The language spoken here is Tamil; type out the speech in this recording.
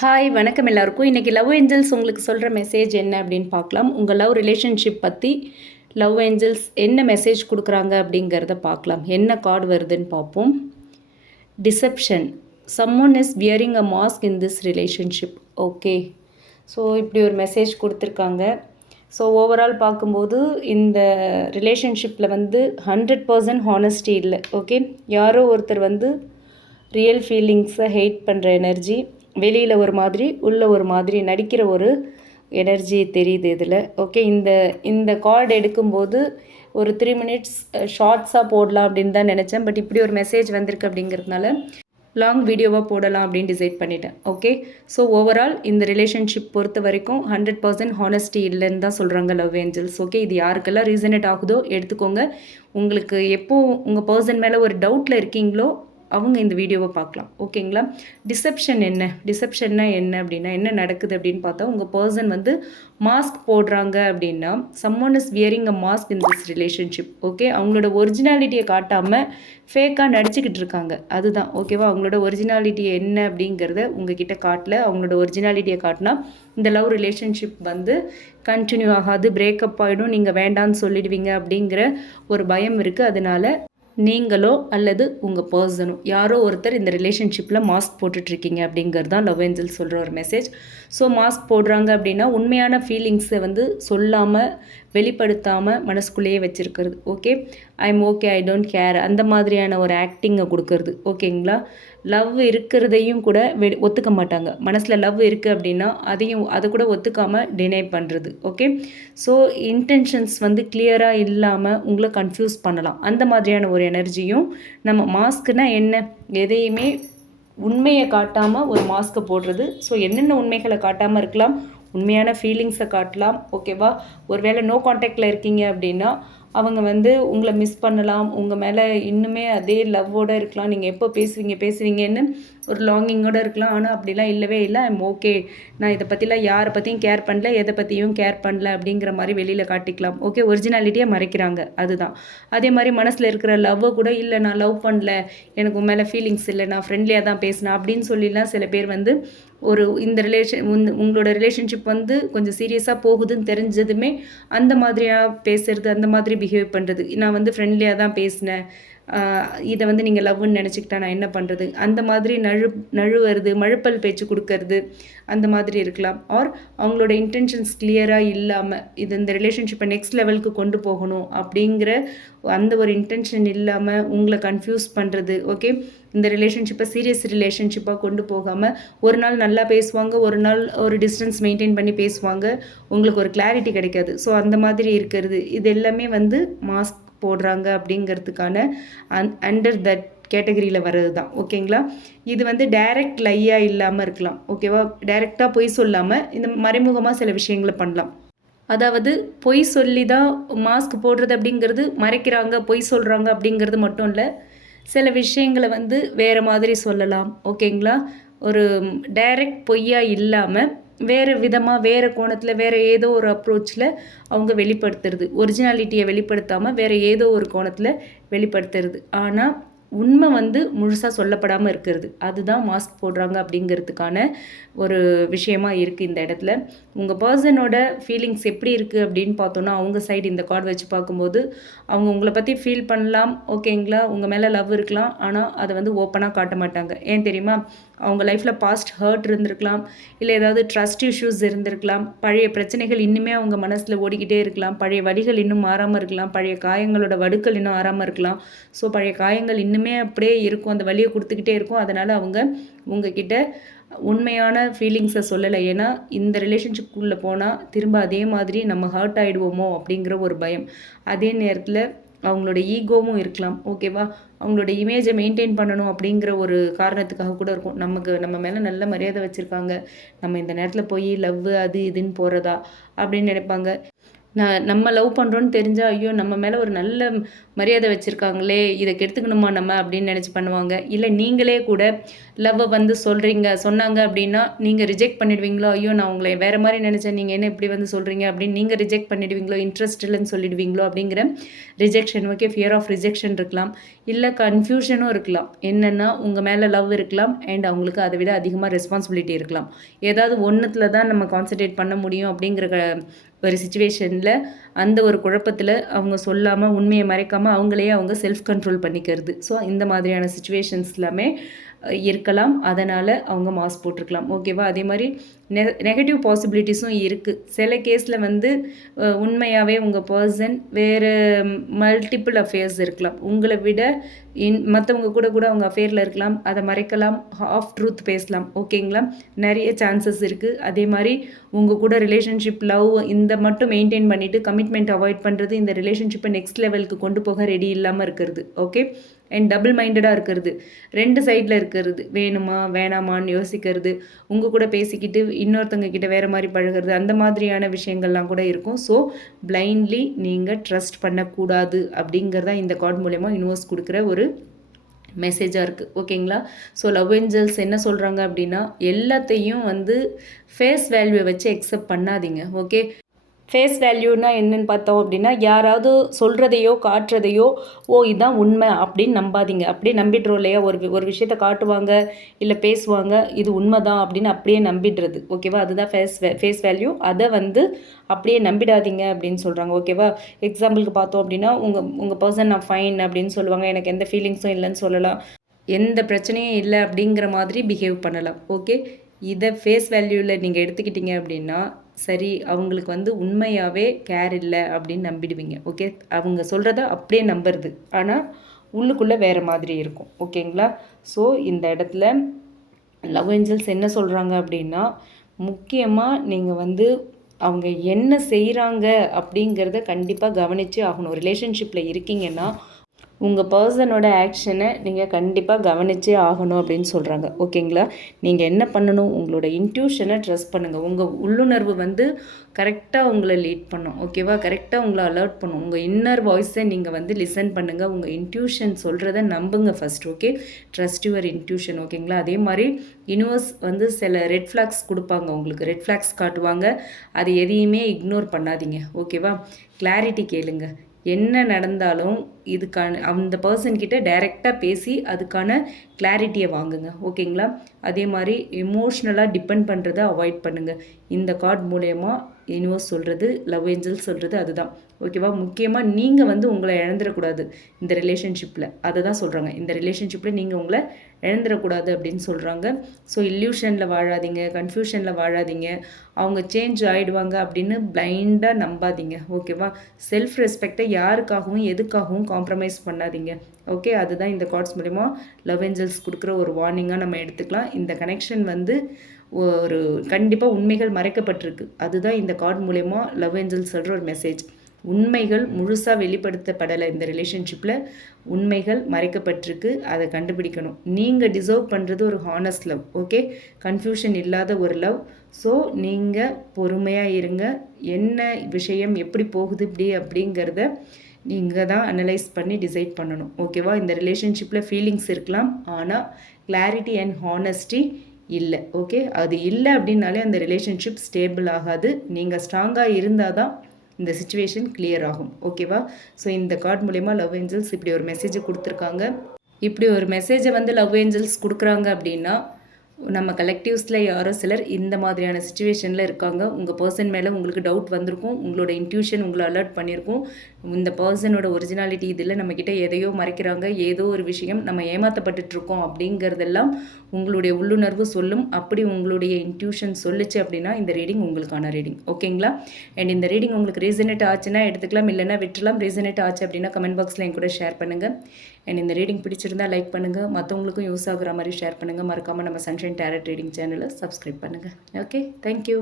ஹாய் வணக்கம் எல்லாருக்கும். இன்றைக்கி லவ் ஏஞ்சல்ஸ் உங்களுக்கு சொல்கிற மெசேஜ் என்ன அப்படின்னு பார்க்கலாம். உங்கள் லவ் ரிலேஷன்ஷிப் பற்றி லவ் ஏஞ்சல்ஸ் என்ன மெசேஜ் கொடுக்குறாங்க அப்படிங்கிறத பார்க்கலாம். என்ன கார்டு வருதுன்னு பார்ப்போம். Deception. Someone is wearing a mask in this relationship. Okay, so இப்படி ஒரு மெசேஜ் கொடுத்துருக்காங்க. ஸோ ஓவரால் பார்க்கும்போது இந்த ரிலேஷன்ஷிப்பில் 100% ஹானஸ்டி இல்லை. ஓகே, யாரோ ஒருத்தர் ரியல் ஃபீலிங்ஸை ஹெய்ட் பண்ணுற எனர்ஜி, வெளியில் ஒரு மாதிரி உள்ள ஒரு மாதிரி நடிக்கிற ஒரு எனர்ஜி தெரியுது இதில். ஓகே, இந்த கார்டு எடுக்கும்போது ஒரு 3 மினிட்ஸ் ஷார்ட்ஸாக போடலாம் அப்படின்னு தான் நினச்சேன். பட் இப்படி ஒரு மெசேஜ் வந்திருக்கு அப்படிங்கிறதுனால லாங் வீடியோவாக போடலாம் அப்படின்னு டிசைட் பண்ணிட்டேன். ஓகே, ஸோ ஓவரால் இந்த ரிலேஷன்ஷிப் பொறுத்த வரைக்கும் 100% ஹானஸ்டி இல்லைன்னு தான் சொல்கிறாங்க லவ் ஏஞ்சல்ஸ். ஓகே, இது யாருக்கெல்லாம் ரீசனேட் ஆகுதோ எடுத்துக்கோங்க. உங்களுக்கு எப்போ உங்கள் பர்சன் மேலே ஒரு டவுட்டில் இருக்கீங்களோ அவங்க இந்த வீடியோவை பார்க்கலாம். ஓகேங்களா. டிசெப்ஷன் என்ன, டிசெப்ஷன்னா என்ன அப்படின்னா என்ன நடக்குது அப்படின்னு பார்த்தா, உங்கள் பர்சன் மாஸ்க் போடுறாங்க அப்படின்னா சம்மோன் is wearing a mask in this relationship. Okay, அவங்களோட ஒரிஜினாலிட்டியை காட்டாமல் ஃபேக்காக நடிச்சுக்கிட்டு இருக்காங்க. அதுதான் ஓகேவா. அவங்களோட ஒரிஜினாலிட்டி என்ன அப்படிங்கிறத உங்ககிட்ட காட்டல. அவங்களோட ஒரிஜினாலிட்டியை காட்டினா இந்த லவ் ரிலேஷன்ஷிப் கண்டினியூ ஆகாது, பிரேக்கப் ஆகிடும், நீங்கள் வேண்டான்னு சொல்லிடுவீங்க அப்படிங்கிற ஒரு பயம் இருக்குது. அதனால நீங்களோ அல்லது உங்கள் பர்சனோ யாரோ ஒருத்தர் இந்த ரிலேஷன்ஷிப்பில் மாஸ்க் போட்டுட்ருக்கீங்க அப்படிங்கிறது தான் லவ் ஏஞ்சல் சொல்கிற ஒரு மெசேஜ். ஸோ மாஸ்க் போடுறாங்க அப்படின்னா உண்மையான ஃபீலிங்ஸை சொல்லாமல் வெளிப்படுத்தாமல் மனசுக்குள்ளேயே வச்சுருக்கிறது. Okay, I'm okay, I don't care, அந்த மாதிரியான ஒரு ஆக்டிங்கை கொடுக்கறது. ஓகேங்களா. லவ் இருக்கிறதையும் கூட ஒத்துக்க மாட்டாங்க. மனசில் லவ் இருக்குது அப்படின்னா அதை கூட ஒத்துக்காமல் டினை பண்ணுறது. ஓகே, ஸோ இன்டென்ஷன்ஸ் கிளியராக இல்லாமல் உங்களை கன்ஃபியூஸ் பண்ணலாம். அந்த மாதிரியான ஒரு எனர்ஜியும் நம்ம மாஸ்க்குனா என்ன, எதையுமே உண்மையை காட்டாமல் ஒரு மாஸ்க்கை போடுறது. ஸோ என்னென்ன உண்மைகளை காட்டாமல் இருக்கலாம், உண்மையான ஃபீலிங்ஸை காட்டலாம். ஓகேவா. ஒருவேளை நோ கான்டாக்டில் இருக்கீங்க அப்படின்னா அவங்க உங்களை மிஸ் பண்ணலாம், உங்கள் மேலே இன்னுமே அதே லவ்வோடு இருக்கலாம், நீங்கள் எப்போ பேசுவீங்கன்னு ஒரு லாங்கிங்கோடு இருக்கலாம். ஆனால் அப்படிலாம் இல்லவே இல்லை. ஐம் ஓகே, நான் இதை பற்றிலாம் யாரை பற்றியும் கேர் பண்ணல, எதை பற்றியும் கேர் பண்ணல அப்படிங்கிற மாதிரி வெளியில் காட்டிக்கலாம். ஓகே, ஒரிஜினாலிட்டியை மறைக்கிறாங்க. அதுதான். அதே மாதிரி மனசில் இருக்கிற லவ்வை கூட இல்லை, நான் லவ் பண்ணல, எனக்கு உன் மேலே ஃபீலிங்ஸ் இல்லை, நான் ஃப்ரெண்ட்லியாக தான் பேசினேன் அப்படின்னு சொல்லிலாம் சில பேர் இந்த உங்களோட ரிலேஷன்ஷிப் கொஞ்சம் சீரியஸாக போகுதுன்னு தெரிஞ்சதுமே அந்த மாதிரியாக பேசுறது, அந்த மாதிரி பிஹேவ் பண்ணுறது. நான் ஃப்ரெண்ட்லியாக தான் பேசினேன், இதை நீங்கள் லவ்னு நினச்சிக்கிட்டா நான் என்ன பண்ணுறது, அந்த மாதிரி நழுவுறது, மழுப்பல் பேச்சு கொடுக்கறது, அந்த மாதிரி இருக்கலாம். ஆர் அவங்களோட இன்டென்ஷன்ஸ் கிளியராக இல்லாமல் இந்த ரிலேஷன்ஷிப்பை நெக்ஸ்ட் லெவலுக்கு கொண்டு போகணும் அப்படிங்கிற அந்த ஒரு இன்டென்ஷன் இல்லாமல் உங்களை கன்ஃபியூஸ் பண்ணுறது. ஓகே, இந்த ரிலேஷன்ஷிப்பை சீரியஸ் ரிலேஷன்ஷிப்பாக கொண்டு போகாமல் ஒரு நாள் நல்லா பேசுவாங்க, ஒரு நாள் ஒரு டிஸ்டன்ஸ் மெயின்டைன் பண்ணி பேசுவாங்க, உங்களுக்கு ஒரு கிளாரிட்டி கிடைக்காது. ஸோ அந்த மாதிரி இருக்கிறது, இது எல்லாமே மாஸ்க் போடுறாங்க அப்படிங்கிறதுக்கான அண்டர் தட் கேட்டகரியில் வர்றது தான். ஓகேங்களா. இது டைரக்ட் லையாக இல்லாமல் இருக்கலாம். ஓகேவா. டைரெக்டாக பொய் சொல்லாமல் இந்த மறைமுகமாக சில விஷயங்களை பண்ணலாம். அதாவது பொய் சொல்லி தான் மாஸ்க் போடுறது அப்படிங்கிறது, மறைக்கிறாங்க, பொய் சொல்கிறாங்க அப்படிங்கிறது மட்டும் இல்லை, சில விஷயங்களை வேறு மாதிரி சொல்லலாம். ஓகேங்களா. ஒரு டைரக்ட் பொய்யாக இல்லாமல் வேறு விதமாக, வேறு கோணத்தில், வேறு ஏதோ ஒரு அப்ரோச்சில் அவங்க வெளிப்படுத்துறது, ஒரிஜினாலிட்டியை வெளிப்படுத்தாமல் வேறு ஏதோ ஒரு கோணத்தில் வெளிப்படுத்துறது. ஆனால் உண்மை முழுசாக சொல்லப்படாமல் இருக்கிறது, அதுதான் மாஸ்க் போடுறாங்க அப்படிங்கிறதுக்கான ஒரு விஷயமா இருக்குது இந்த இடத்துல. உங்கள் பர்சனோட ஃபீலிங்ஸ் எப்படி இருக்குது அப்படின்னு பார்த்தோன்னா, அவங்க சைடு இந்த கார்டு வச்சு பார்க்கும்போது அவங்க உங்களை பற்றி ஃபீல் பண்ணலாம். ஓகேங்களா. உங்கள் மேலே லவ் இருக்கலாம், ஆனால் அதை ஓப்பனாக காட்ட மாட்டாங்க. ஏன் தெரியுமா, அவங்க லைஃப்பில் பாஸ்ட் ஹர்ட் இருந்திருக்கலாம், இல்லை ஏதாவது ட்ரஸ்ட் இஷ்யூஸ் இருந்திருக்கலாம், பழைய பிரச்சனைகள் இன்னுமே அவங்க மனசில் ஓடிக்கிட்டே இருக்கலாம், பழைய வலிகள் இன்னும் மாறாமல் இருக்கலாம், பழைய காயங்களோட வடுக்கள் இன்னும் ஆறாமல் இருக்கலாம். ஸோ பழைய காயங்கள் இன்னுமே அப்படியே இருக்கும், அந்த வலியை கொடுத்துக்கிட்டே இருக்கும். அதனால் அவங்க உங்ககிட்ட உண்மையான ஃபீலிங்ஸை சொல்லலை. ஏன்னா இந்த ரிலேஷன்ஷிப்புக்குள்ளே போனால் திரும்ப அதே மாதிரி நம்ம ஹர்ட் ஆகிடுவோமோ அப்படிங்கிற ஒரு பயம். அதே நேரத்தில் அவங்களோட ஈகோவும் இருக்கலாம். ஓகேவா. அவங்களோட இமேஜை மெயின்டைன் பண்ணணும் அப்படிங்கிற ஒரு காரணத்துக்காக கூட இருக்கும். நம்ம மேலே நல்ல மரியாதை வச்சுருக்காங்க, நம்ம இந்த நேரத்தில் போய் லவ் அது இதுன்னு போகிறதா அப்படின்னு நினைப்பாங்க. நம்ம லவ் பண்ணுறோன்னு தெரிஞ்சால் ஐயோ நம்ம மேலே ஒரு நல்ல மரியாதை வச்சுருக்காங்களே இதை கெடுத்துக்கணுமா நம்ம அப்படின்னு நினச்சி பண்ணுவாங்க. இல்லை நீங்களே கூட லவ்வை வந்து சொன்னாங்க அப்படின்னா நீங்கள் ரிஜெக்ட் பண்ணிடுவீங்களோ, ஐயோ நான் உங்களை வேறு மாதிரி நினச்சேன், நீங்கள் என்ன இப்படி வந்து சொல்கிறீங்க அப்படின்னு நீங்கள் ரிஜெக்ட் பண்ணிடுவீங்களோ, இன்ட்ரெஸ்ட் இல்லைன்னு சொல்லிடுவீங்களோ அப்படிங்கிற rejection. Okay, fear of rejection இருக்கலாம், இல்லை கன்ஃபியூஷனும் இருக்கலாம். என்னென்னா உங்கள் மேலே லவ் இருக்கலாம் அண்ட் அவங்களுக்கு அதை விட அதிகமாக ரெஸ்பான்சிபிலிட்டி இருக்கலாம். ஏதாவது ஒன்றுத்தில் தான் நம்ம கான்சன்ட்ரேட் பண்ண முடியும் அப்படிங்கிற ஒரு சுச்சுவேஷனில் அந்த ஒரு குழப்பத்தில் அவங்க சொல்லாமல் உண்மையை மறைக்காமல் அவங்களையே அவங்க செல்ஃப் கண்ட்ரோல் பண்ணிக்கிறது. ஸோ இந்த மாதிரியான சுச்சுவேஷன்ஸ் எல்லாமே இருக்கலாம். அதனால் அவங்க மாஸ்க் போட்டிருக்கலாம். ஓகேவா? அதே மாதிரி நெகட்டிவ் பாசிபிலிட்டிஸும் இருக்குது. சில கேஸில் வந்து உண்மையாகவே உங்கள் பர்சன் வேறு மல்டிப்புள் அஃபேர்ஸ் இருக்கலாம். உங்களை விட மற்றவங்க கூட அவங்க அஃபேரில் இருக்கலாம். அதை மறைக்கலாம், ஆஃப் ட்ரூத் பேசலாம். ஓகேங்களா? நிறைய சான்சஸ் இருக்குது. அதே மாதிரி உங்கள் கூட ரிலேஷன்ஷிப் லவ் இந்த மட்டும் மெயின்டைன் பண்ணிவிட்டு கமிட்மெண்ட் அவாய்ட் பண்ணுறது, இந்த ரிலேஷன்ஷிப்பை நெக்ஸ்ட் லெவலுக்கு கொண்டு போக ரெடி இல்லாமல் இருக்கிறது. ஓகே, அண்ட் டபுள் மைண்டடாக இருக்கிறது, 2 சைடில் இருக்கிறது, வேணுமா வேணாமான்னு யோசிக்கிறது, உங்கள் கூட பேசிக்கிட்டு இன்னொருத்தவங்க கிட்ட வேறு மாதிரி பழகிறது, அந்த மாதிரியான விஷயங்கள்லாம் கூட இருக்கும். ஸோ பிளைண்ட்லி நீங்கள் ட்ரஸ்ட் பண்ணக்கூடாது அப்படிங்கிறதா இந்த கார்டு மூலயமா யூனிவர்ஸ் கொடுக்குற ஒரு மெசேஜாக இருக்குது. ஓகேங்களா? ஸோ லவ் ஏஞ்சல்ஸ் என்ன சொல்கிறாங்க அப்படின்னா, எல்லாத்தையும் வந்து ஃபேஸ் வேல்யூவை வச்சு அக்செப்ட் பண்ணாதீங்க. ஓகே, ஃபேஸ் வேல்யூனா என்னென்னு பார்த்தோம் அப்படின்னா, யாராவது சொல்கிறதையோ காட்டுறதையோ இதுதான் உண்மை அப்படின்னு நம்பாதீங்க. அப்படியே நம்பிடுறோம் இல்லையா? ஒரு விஷயத்த காட்டுவாங்க இல்லை பேசுவாங்க, இது உண்மை தான் அப்படின்னு அப்படியே நம்பிடுறது. ஓகேவா? அதுதான் ஃபேஸ் வேல்யூ. அதை வந்து அப்படியே நம்பிடாதீங்க அப்படின்னு சொல்கிறாங்க. ஓகேவா? எக்ஸாம்பிளுக்கு பார்த்தோம் அப்படின்னா, உங்கள் பர்சன் நான் ஃபைன் அப்படின்னு சொல்லுவாங்க, எனக்கு எந்த ஃபீலிங்ஸும் இல்லைன்னு சொல்லலாம், எந்த பிரச்சனையும் இல்லை அப்படிங்கிற மாதிரி பிஹேவ் பண்ணலாம். ஓகே, இதை ஃபேஸ் வேல்யூவில் நீங்கள் எடுத்துக்கிட்டீங்க அப்படின்னா சரி, அவங்களுக்கு வந்து உண்மையாகவே கேர் இல்லை அப்படின்னு நம்பிடுவீங்க. ஓகே, அவங்க சொல்கிறத அப்படியே நம்புறது, ஆனால் உள்ளுக்குள்ளே வேறு மாதிரி இருக்கும். ஓகேங்களா? ஸோ இந்த இடத்துல லவ் ஏஞ்சல்ஸ் என்ன சொல்கிறாங்க அப்படின்னா, முக்கியமாக நீங்கள் வந்து அவங்க என்ன செய்கிறாங்க அப்படிங்கிறத கண்டிப்பாக கவனித்து ஆகணும். ரிலேஷன்ஷிப்பில் இருக்கீங்கன்னா உங்கள் பர்சனோட ஆக்ஷனை நீங்கள் கண்டிப்பாக கவனிச்சே ஆகணும் அப்படின்னு சொல்கிறாங்க. ஓகேங்களா? நீங்கள் என்ன பண்ணணும், உங்களோட இன்ட்யூஷனை ட்ரஸ்ட் பண்ணுங்கள். உங்கள் உள்ளுணர்வு வந்து கரெக்டாக உங்களை லீட் பண்ணும். ஓகேவா? கரெக்டாக உங்களை அலர்ட் பண்ணும். உங்கள் இன்னர் வாய்ஸை நீங்கள் வந்து லிசன் பண்ணுங்கள். உங்கள் இன்ட்யூஷன் சொல்கிறத நம்புங்க first. Okay, trust your intuition. ஓகேங்களா? அதே மாதிரி யூனிவர்ஸ் வந்து சில ரெட் ஃப்ளாக்ஸ் கொடுப்பாங்க, உங்களுக்கு ரெட் ஃப்ளாக்ஸ் காட்டுவாங்க. அது எதையுமே இக்னோர் பண்ணாதீங்க. ஓகேவா? கிளாரிட்டி கேளுங்க. என்ன நடந்தாலும் இதுக்கான அந்த பர்சன்கிட்ட டைரெக்டாக பேசி அதுக்கான கிளாரிட்டியை வாங்குங்க. ஓகேங்களா? அதே மாதிரி எமோஷ்னலாக டிபெண்ட் பண்ணுறதை அவாய்ட் பண்ணுங்கள். இந்த கார்டு மூலயமா யூனிவர்ஸ் சொல்கிறது, லவ் ஏஞ்சல்ஸ் சொல்கிறது அதுதான். ஓகேவா? முக்கியமாக நீங்கள் வந்து உங்களை இழந்துடக்கூடாது இந்த ரிலேஷன்ஷிப்பில். அதை தான் சொல்கிறாங்க. இந்த ரிலேஷன்ஷிப்பில் நீங்கள் உங்களை இழந்துடக்கூடாது அப்படின்னு சொல்கிறாங்க. ஸோ இல்யூஷனில் வாழாதீங்க, கன்ஃபியூஷனில் வாழாதீங்க, அவங்க சேஞ்ச் ஆகிடுவாங்க அப்படின்னு பிளைண்டாக நம்பாதீங்க. ஓகேவா? செல்ஃப் ரெஸ்பெக்டை யாருக்காகவும் எதுக்காகவும் காம்ப்ரமைஸ் பண்ணாதீங்க. ஓகே, அதுதான் இந்த கார்ட்ஸ் மூலிமா லவ் ஏஞ்சல்ஸ் கொடுக்குற ஒரு வார்னிங்காக நம்ம எடுத்துக்கலாம். இந்த கனெக்ஷன் வந்து ஒரு கண்டிப்பாக உண்மைகள் மறைக்கப்பட்டிருக்கு. அதுதான் இந்த கார்டு மூலயமா லவ் ஏஞ்சல்ஸ் சொல்கிற ஒரு மெசேஜ். உண்மைகள் முழுசாக வெளிப்படுத்தப்படலை. இந்த ரிலேஷன்ஷிப்பில் உண்மைகள் மறைக்கப்பட்டிருக்கு, அதை கண்டுபிடிக்கணும். நீங்கள் டிசர்வ் பண்ணுறது ஒரு ஹானஸ்ட் லவ். ஓகே, கன்ஃபியூஷன் இல்லாத ஒரு லவ். ஸோ நீங்கள் பொறுமையாக இருங்க. என்ன விஷயம் எப்படி போகுது இப்படி அப்படிங்கிறத நீங்கள் தான் அனலைஸ் பண்ணி டிசைட் பண்ணணும். ஓகேவா? இந்த ரிலேஷன்ஷிப்பில் ஃபீலிங்ஸ் இருக்கலாம், ஆனால் கிளாரிட்டி அண்ட் ஹானஸ்டி இல்லை. ஓகே, அது இல்லை அப்படின்னாலே அந்த ரிலேஷன்ஷிப் ஸ்டேபிள் ஆகாது. நீங்கள் ஸ்ட்ராங்காக இருந்தால் தான் இந்த சுச்சுவேஷன் கிளியர் ஆகும். ஓகேவா? ஸோ இந்த கார்டு மூலயமா லவ் ஏஞ்சல்ஸ் இப்படி ஒரு மெசேஜை கொடுத்துருக்காங்க. இப்படி ஒரு மெசேஜை வந்து லவ் ஏஞ்சல்ஸ் கொடுக்குறாங்க அப்படின்னா நம்ம கலெக்டிவ்ஸில் யாரோ சிலர் இந்த மாதிரியான சுச்சுவேஷனில் இருக்காங்க. உங்கள் பர்சன் மேலே உங்களுக்கு டவுட் வந்திருக்கும், உங்களோட இன்ட்யூஷன் உங்களை அலர்ட் பண்ணியிருக்கும். இந்த பர்சனோட ஒரிஜினாலிட்டி இதில் நம்மக்கிட்ட எதையோ மறைக்கிறாங்க, ஏதோ ஒரு விஷயம் நம்ம ஏமாற்றப்பட்டுட்ருக்கோம் அப்படிங்கிறதெல்லாம் உங்களுடைய உள்ளுணர்வு சொல்லும். அப்படி உங்களுடைய இன்ட்யூஷன் சொல்லிச்சு அப்படின்னா இந்த ரீடிங் உங்களுக்கான ரீடிங். ஓகேங்களா? அண்ட் இந்த ரீடிங் உங்களுக்கு ரீசனேட் ஆச்சுன்னா எடுத்துக்கலாம், இல்லைனா விட்டுலாம். ரீசனேட் ஆச்சு அப்படின்னா கமெண்ட் பாக்ஸில் என் கூட ஷேர் பண்ணுங்கள். அண்ட் இந்த ரீடிங் பிடிச்சிருந்தா லைக் பண்ணுங்கள், மற்றவங்களுக்கும் யூஸ் ஆகுற மாதிரி ஷேர் பண்ணுங்கள். மறக்காமல் நம்ம சன்ஷைன் டேரட் ரீடிங் சேனலை சப்ஸ்கிரைப் பண்ணுங்கள். Okay, thank you.